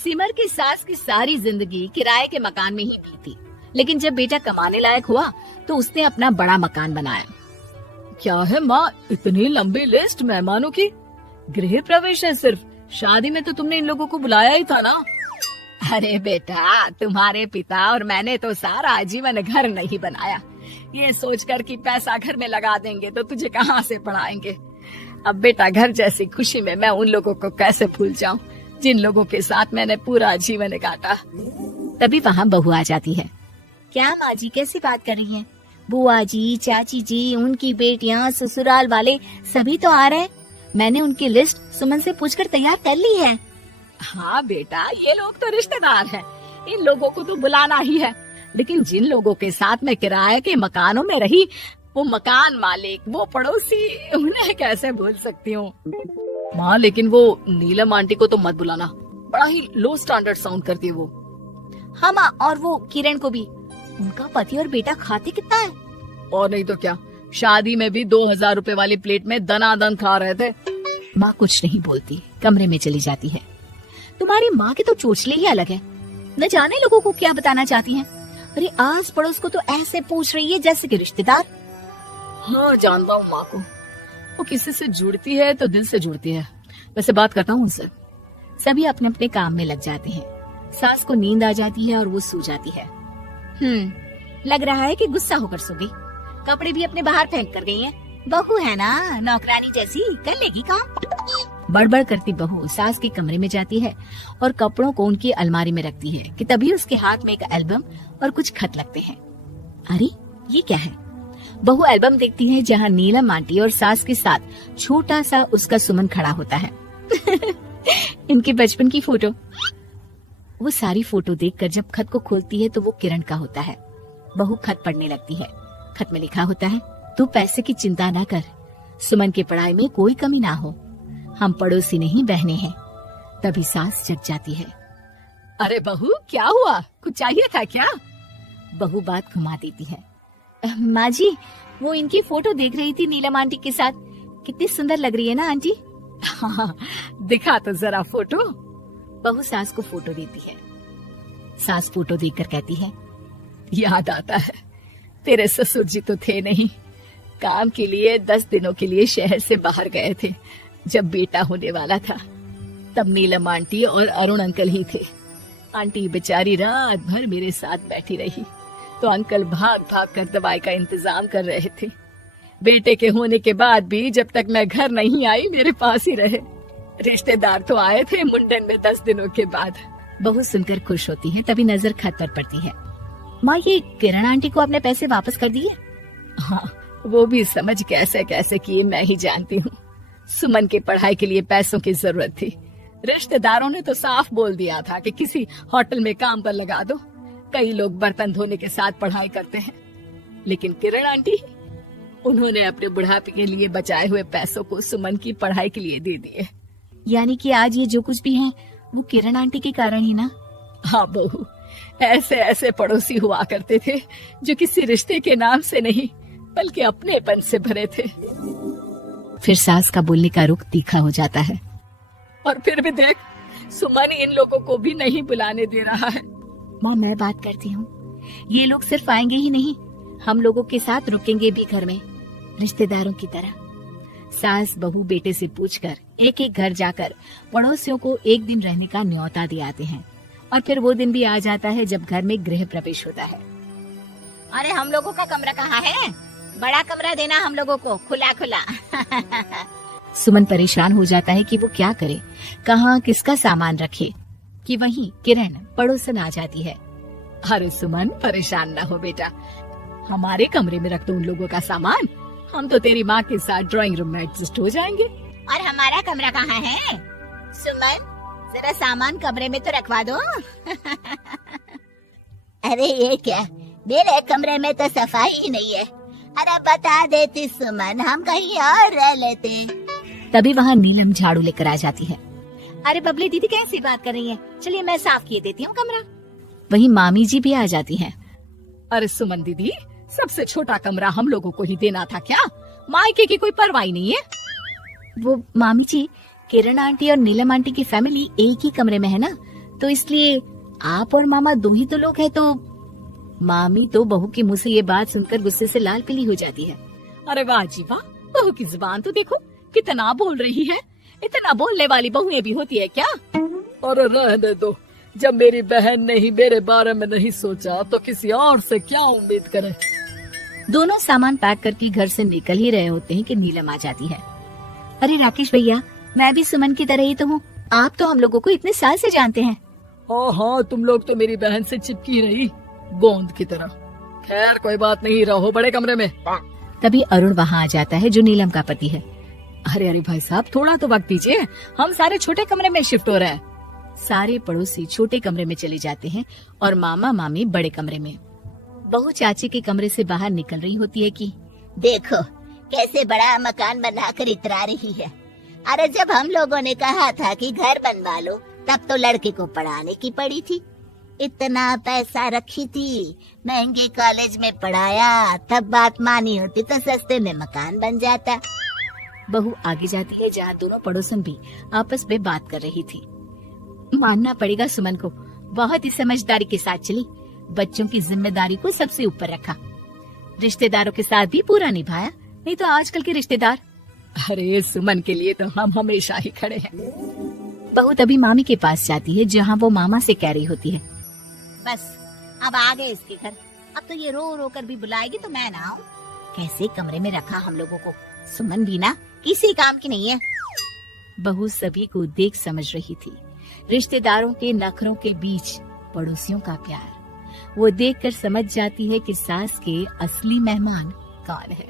सिमर की सास की सारी जिंदगी किराए के मकान में ही बीती, लेकिन जब बेटा कमाने लायक हुआ तो उसने अपना बड़ा मकान बनाया। क्या है माँ, इतनी लंबी लिस्ट मेहमानों की? गृह प्रवेश है सिर्फ, शादी में तो तुमने इन लोगों को बुलाया ही था ना। अरे बेटा, तुम्हारे पिता और मैंने तो सारा आजीवन घर नहीं बनाया, ये सोचकर कि पैसा घर में लगा देंगे तो तुझे कहाँ से पढ़ाएंगे। अब बेटा, घर जैसी खुशी में मैं उन लोगों को कैसे भूल जाऊं जिन लोगों के साथ मैंने पूरा जीवन काटा। तभी वहाँ बहू आ जाती है। क्या माँ जी, कैसी बात कर रही हैं? बुआ जी, चाची जी, उनकी बेटियाँ, ससुराल वाले सभी तो आ रहे हैं। मैंने उनकी लिस्ट सुमन से पूछकर तैयार कर ली है। हाँ बेटा, ये लोग तो रिश्तेदार हैं, इन लोगों को तो बुलाना ही है, लेकिन जिन लोगों के साथ मैं किराए के मकानों में रही, वो मकान मालिक, वो पड़ोसी, उन्हें कैसे भूल सकती हूँ। माँ, लेकिन वो नीलम आंटी को तो मत बुलाना, बड़ा ही लो स्टैंडर्ड साउंड करती है वो। हाँ माँ, और वो किरण को भी। उनका पति और बेटा खाते कितना है। और नहीं तो क्या, शादी में भी 2000 रुपए वाली प्लेट में दनादन खा रहे थे। माँ कुछ नहीं बोलती, कमरे में चली जाती है। तुम्हारी माँ के तो चोचले ही अलग है, न जाने लोगों को क्या बताना चाहती हैं। अरे आस पड़ोस को तो ऐसे पूछ रही है जैसे कि रिश्तेदार। हाँ जानता हूँ माँ को, वो किसी से जुड़ती है तो दिल से जुड़ती है। वैसे बात करता हूँ उनसे। सभी अपने अपने काम में लग जाते हैं। सास को नींद आ जाती है और वो सो जाती है। लग रहा है कि गुस्सा होकर सो गई। कपड़े भी अपने बाहर फेंक कर गई हैं। बहू है ना, नौकरानी जैसी, कर लेगी काम। बड़बड़ करती बहू सास के कमरे में जाती है और कपड़ों को उनकी अलमारी में रखती है कि तभी उसके हाथ में एक एल्बम और कुछ खत लगते हैं। अरे ये क्या है? बहू एल्बम देखती है जहाँ नीलम आंटी और सास के साथ छोटा सा उसका सुमन खड़ा होता है। इनके बचपन की फोटो। वो सारी फोटो देखकर जब खत को खोलती है तो वो किरण का होता है। बहू खत पढ़ने लगती है। खत में लिखा होता है, तू पैसे की चिंता ना कर, सुमन की पढ़ाई में कोई कमी ना हो, हम पड़ोसी नहीं बहने हैं। तभी सास जग जाती है। अरे बहू, क्या हुआ? कुछ चाहिए था क्या? बहू बात घुमा देती है। माँ जी, वो इनकी फोटो देख रही थी नीलम आंटी के साथ। कितनी सुंदर लग रही है ना आंटी। हाँ, दिखा तो जरा फोटो। बहू सास को फोटो देती है। सास फोटो देखकर कहती है, याद आता है, तेरे ससुर जी तो थे नहीं, काम के लिए 10 दिनों के लिए शहर से बाहर गए थे। जब बेटा होने वाला था तब नीलम आंटी और अरुण अंकल ही थे। आंटी बेचारी रात भर मेरे साथ बैठी रही तो अंकल भाग भाग कर दवाई का इंतजाम कर रहे थे। बेटे के होने के बाद भी जब तक मैं घर नहीं आई मेरे पास ही रहे। रिश्तेदार तो आए थे मुंडन में 10 दिनों के बाद। बहू सुनकर खुश होती है। तभी नजर खत पर पड़ती है। माँ, ये किरण आंटी को अपने पैसे वापस कर दिए? हाँ, वो भी समझ कैसे कैसे किए मैं ही जानती हूँ। सुमन की पढ़ाई के लिए पैसों की जरूरत थी। रिश्तेदारों ने तो साफ बोल दिया था कि किसी होटल में काम पर लगा दो। कई लोग बर्तन धोने के साथ पढ़ाई करते हैं, लेकिन किरण आंटी, उन्होंने अपने बुढ़ापे के लिए बचाए हुए पैसों को सुमन की पढ़ाई के लिए दे दिए। यानी कि आज ये जो कुछ भी है वो किरण आंटी के कारण ही ना? हाँ बहू, ऐसे ऐसे पड़ोसी हुआ करते थे जो किसी रिश्ते के नाम से नहीं बल्कि अपनेपन से भरे थे। फिर सास का बोलने का रुख तीखा हो जाता है। और फिर भी देख, सुमन इन लोगों को भी नहीं बुलाने दे रहा है। माँ, मैं बात करती हूँ, ये लोग सिर्फ आएंगे ही नहीं, हम लोगों के साथ रुकेंगे भी घर में, रिश्तेदारों की तरह। सास बहू बेटे से पूछकर एक एक घर जाकर पड़ोसियों को एक दिन रहने का न्योता दे आते हैं। और फिर वो दिन भी आ जाता है जब घर में गृह प्रवेश होता है। अरे हम लोगों का कमरा कहाँ है? बड़ा कमरा देना हम लोगों को, खुला खुला। सुमन परेशान हो जाता है कि वो क्या करे, कहाँ किसका सामान रखे, कि वहीं किरण पड़ोसन आ जाती है। अरे सुमन, परेशान ना हो बेटा, हमारे कमरे में रख दो उन लोगों का सामान, हम तो तेरी माँ के साथ ड्राइंग रूम में एडजस्ट हो जाएंगे। और हमारा कमरा कहाँ है? सुमन, जरा सामान कमरे में तो रखवा दो। अरे ये क्या, मेरे कमरे में तो सफाई ही नहीं है। अरे बता देती सुमन, हम कहीं और रह लेते। तभी वहाँ नीलम झाड़ू लेकर आ जाती है। अरे बबली दीदी, कैसी बात कर रही है? चलिए मैं साफ किए देती हूँ कमरा। वहीं मामी जी भी आ जाती हैं। अरे सुमन दीदी, सबसे छोटा कमरा हम लोगों को ही देना था क्या? मायके की कोई परवाह नहीं है। वो मामी जी, किरण आंटी और नीलम आंटी की फैमिली एक ही कमरे में है ना, तो इसलिए आप और मामा दो ही तो लोग हैं। तो मामी तो बहू के मुंह से ये बात सुनकर गुस्से से लाल पीली हो जाती है। अरे वाह जी वाह, बहू की जुबान तो देखो कितना बोल रही है। इतना बोलने वाली बहुएं भी होती है क्या? अरे रहने दो, जब मेरी बहन ने ही मेरे बारे में नहीं सोचा तो किसी और से क्या उम्मीद करें। दोनों सामान पैक करके घर से निकल ही रहे होते हैं कि नीलम आ जाती है। अरे राकेश भैया, मैं भी सुमन की तरह ही तो हूँ। आप तो हम लोगों को इतने साल से जानते हैं। हाँ, तुम लोग तो मेरी बहन से चिपकी रही गोंद की तरह। खैर कोई बात नहीं, रहो बड़े कमरे में। तभी अरुण वहाँ आ जाता है जो नीलम का पति है। अरे भाई साहब, थोड़ा तो वक्त दीजिए, हम सारे छोटे कमरे में शिफ्ट हो रहे हैं। सारे पड़ोसी छोटे कमरे में चले जाते हैं और मामा मामी बड़े कमरे में। बहू चाची के कमरे से बाहर निकल रही होती है कि देखो कैसे बड़ा मकान बनाकर इतरा रही है। अरे जब हम लोगों ने कहा था कि घर बनवा लो, तब तो लड़के को पढ़ाने की पड़ी थी। इतना पैसा रखी थी, महंगे कॉलेज में पढ़ाया, तब बात मानी होती तो सस्ते में मकान बन जाता। बहू आगे जाती है जहाँ दोनों पड़ोसन भी आपस में बात कर रही थी। मानना पड़ेगा सुमन को, बहुत ही समझदारी के साथ चली। बच्चों की जिम्मेदारी को सबसे ऊपर रखा, रिश्तेदारों के साथ भी पूरा निभाया। नहीं तो आजकल के रिश्तेदार। अरे सुमन के लिए तो हम हमेशा ही खड़े हैं। बहू तभी मामी के पास जाती है जहाँ वो मामा से कह रही होती है, बस अब आ गए इसके घर। अब तो ये रो रो कर भी बुलाएगी तो मैं ना आऊं। कैसे कमरे में रखा हम लोगों को। सुमन भी ना किसी काम की नहीं है। बहू सभी को देख समझ रही थी। रिश्तेदारों के नखरों के बीच पड़ोसियों का प्यार। वो देखकर समझ जाती है कि सास के असली मेहमान कौन है।